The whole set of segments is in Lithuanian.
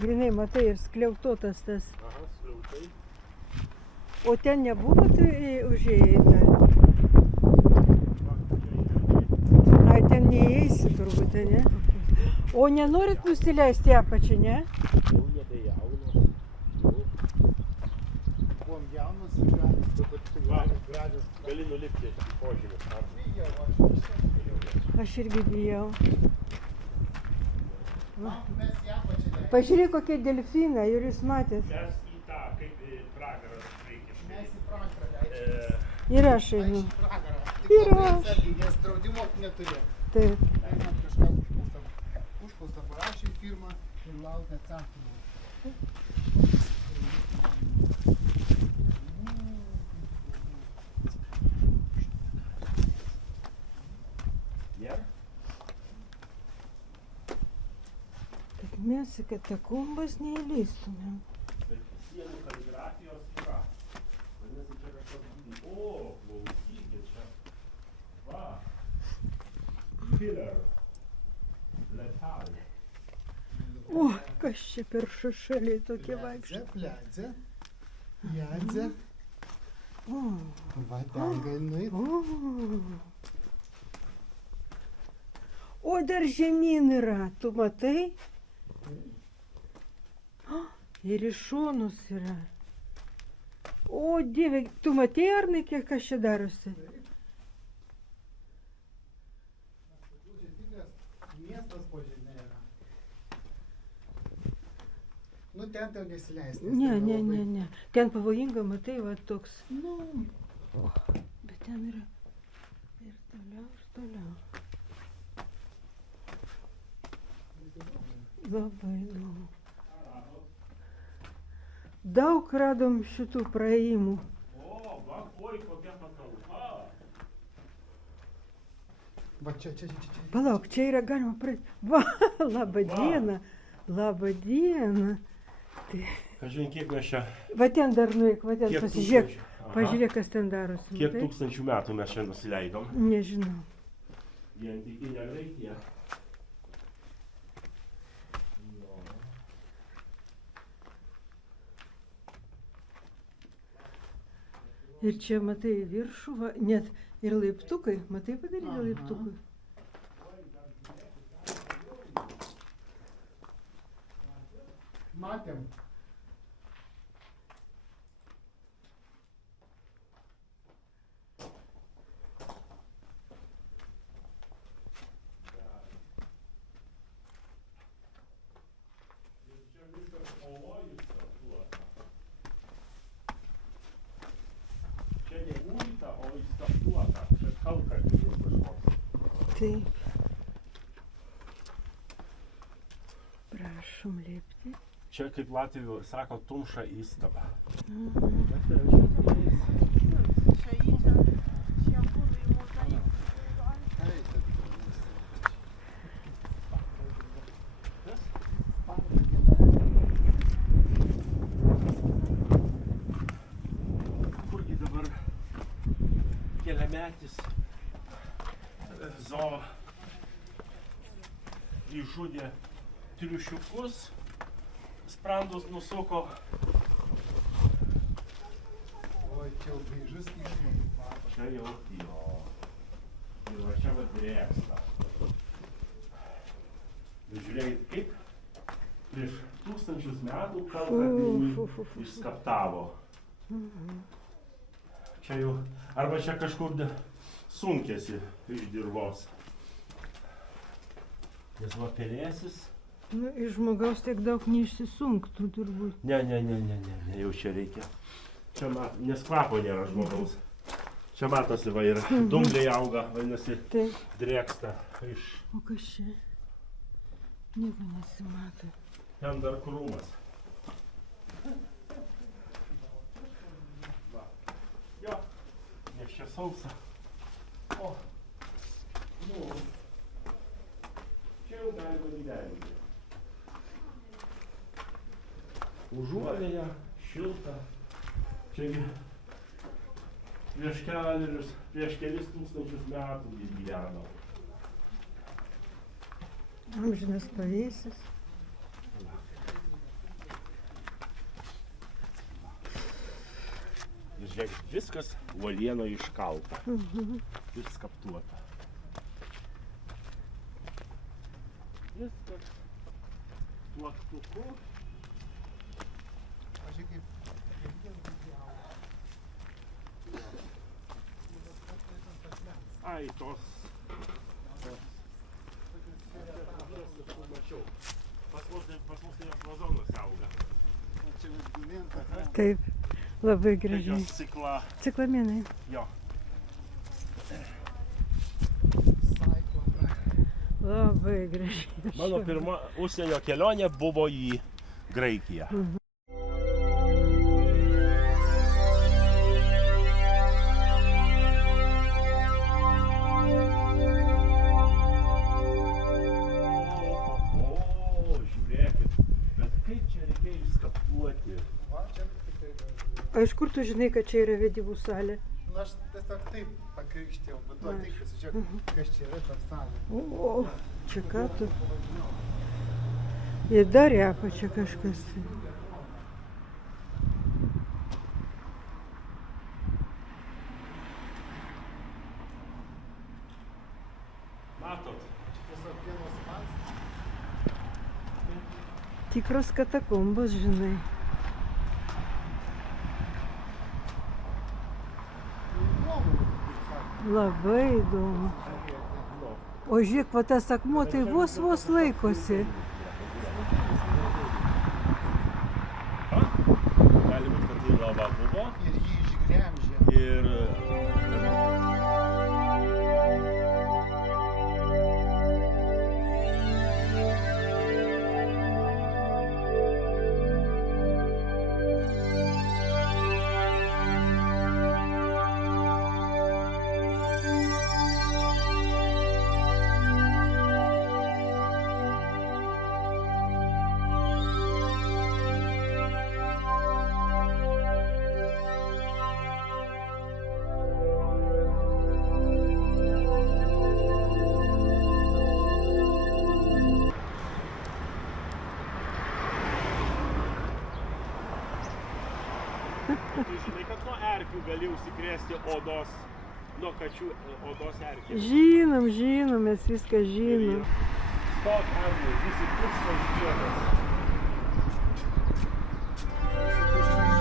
Grinai, matai, ir skliautotas tas. Aha, skliautai. O ten nebuvo, tai užėjai dar. Ai, ten neįeisi turbūt, ne? O nenorit nusileisti apačią, ne? Jau nebe jaunos. Buvom jaunos ir gražios. Gali nulipti į požemį. Bijau, aš bijau. Aš irgi bijau. Mes į apačią leidžiam. Pažiūrėk, kokie delfinai, ir jūs matėt. Mes į tą, kaip į pragarą reikia. Mes į pragarą leidžiam. Ir aš einu. Aš į pragarą. Ir Tik labai aš. atsargiai, nes draudimo neturėjau. Taip. Einam kažką užklausą parašė į firmą ir laukia atsakymų. Nėra? Kad mes į katakombas neįleistumėm. Bet sienų kaligrafijos yra. Vadinasi, čia kažkas būtų. O, klausykit čia. Va. Filler. Letal. O, kas čia per šašaliai tokie vaikščia. Pledze, jadze. O, Va, ten gali nueit. o dar žemyn yra, tu matai? O, ir iš šonus yra. O, Dieve, tu matei, Arnai, kiek kas čia darosi? Miestas po žemė yra. Nu, ten tau nesileisti. Ne. Ten pavojinga, matai, va toks. Nu, Bet ten yra ir toliau, ir toliau. Labai įdomu. Daug radom šitų praėjimų. O, va, oi, kokia patalpa. va čia. Palauk, čia yra galima praeiti. Va, laba diena. Laba diena. Kažin, kiek mes čia... Va ten dar nueik, va ten Kiek pasižiūrėk. tūkstančių? Aha. Pažiūrėk, kas ten darosi. Kiek matai? tūkstančių metų mes čia nusileidom? Nežinau. Į antikinę Graikiją. Ir čia, matai, viršų, va, net ir laiptukai. Matai padaryti Aha. laiptukai? Matėm. Čia viskas pavojus statuota. Čia ne užta, o įstatuota. Čia kalkaklis kažkoks. Taip. Prašom lipti. Čia, kaip Latvių sako, tumša įstaba. Kurgi dabar keliametis zoo išžudė triušiukus, sprandus nusuko. Oi, čia jau gaižus išmatų kvapas. Čia jau jo. Ir va čia va drėksta. Bet žiūrėkit, kaip prieš tūkstančius metų kalkakmenį išskaptavo. Čia jau, arba čia kažkur sunkėsi iš dirvos. Nes va pelėsis. Nu, iš žmogaus tiek daug neišsisunktų turbūt. Ne, jau čia reikia. Čia nes kvapo nėra žmogaus. Čia matosi, va yra dumbliai auga, vadinasi, Taip. drėksta iš... O kas čia? Nieko nesimato. Ten dar krūmas. Va. Jo, nes čia sausa. O, nu, čia jau galima gyventi. Užuovėja, šilta. Čiagi prieš kelis tūkstančius metų jis gyveno. Amžinas pavėsis. Žiūrėk, viskas uolieno iškalta. Ir skaptuota. Viskas plaktuku. Pažiūrėk, kaip jie auga. Ai, tos. Mačiau. Pas mus tai vazonuose auga. Čia vis gulint, ar ne? Taip, labai gražiai. Tokios Ciklamenai. jo. Saiko, na. Labai gražiai. Mano pirma užsienio kelionė buvo į Graikiją. O, žiūrėkit, bet kaip čia reikėjo išskaptuoti. Va, čia tikrai gražu. O iš kur tu žinai, kad čia yra vedybų salė? Na, aš tiesiog taip pakrikštėjau, bet tu ateik pasižiūrėk, kas čia yra per salę. O, čia ką tu? Ir dar į apačią kažkas. tai. Matot? Tiesiog vienas pats. Tikros katakombos, žinai. Įdomu, kaip sakė. Labai įdomu. O žiūrėk, va tas akmuo tai vos laikosi. Gali būti, kad tai lava buvo. Ir jį išgremžė. Ir tu žinai, kad nuo erkių gali užsikrėsti odos, nuo kačių odos erkių. Žinom, mes viską žinom. Stok anglai, visi tuščios žiedas. Tuščias žiedas.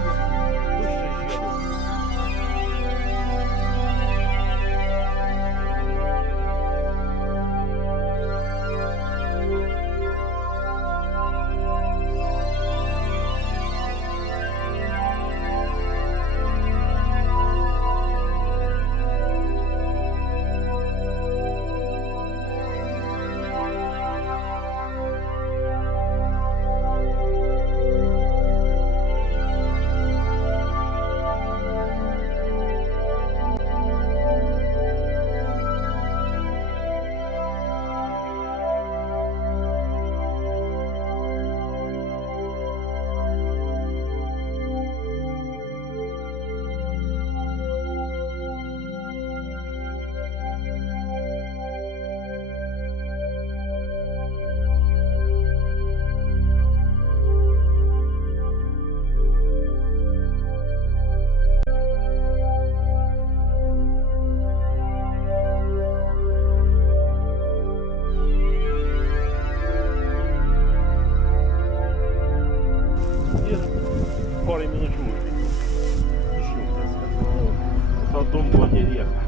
Ir porai minučių išjungtas, kad to dumblo nelieka.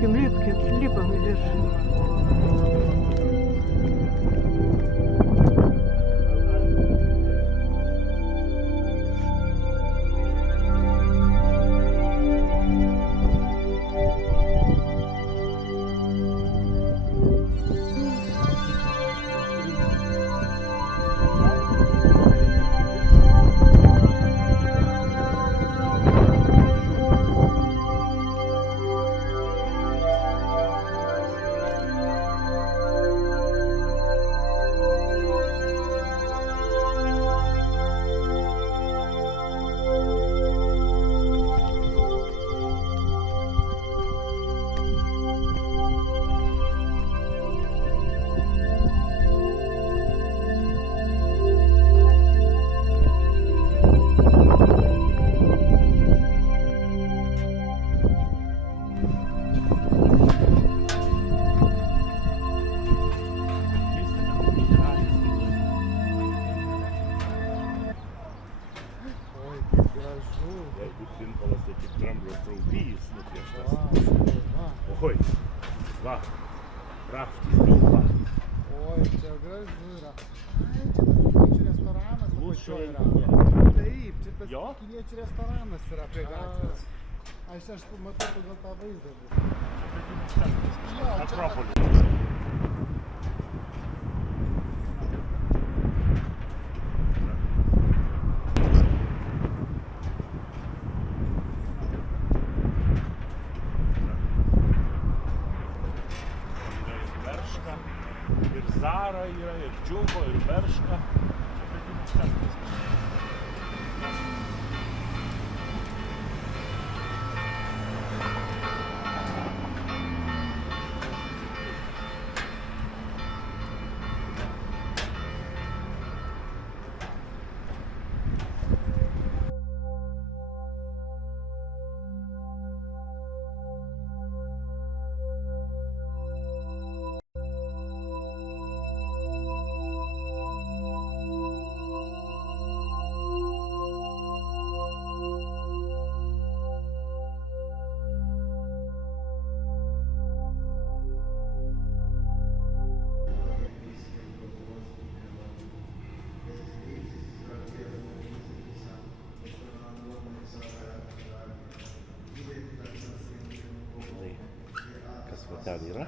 Lipkim, lipam į viršų. Oi, kaip gražu. Jeigu simbolas, tai tik dramblio straubys nupieštas. Va. Oi, va, raftis pilva. Oi, čia gražu yra. Ai, čia tas kiniečių restoranas apačioj yra. Ne. Taip, čia tas Jo? kiniečių restoranas yra prie gatvės. Aš matau pagal tą vaizdą. Jo, čia- Akropolis. Yra ir Berška, ir Zara yra, ir Džiugo, ir Berška. Čia medinis centras. Kas va ten yra?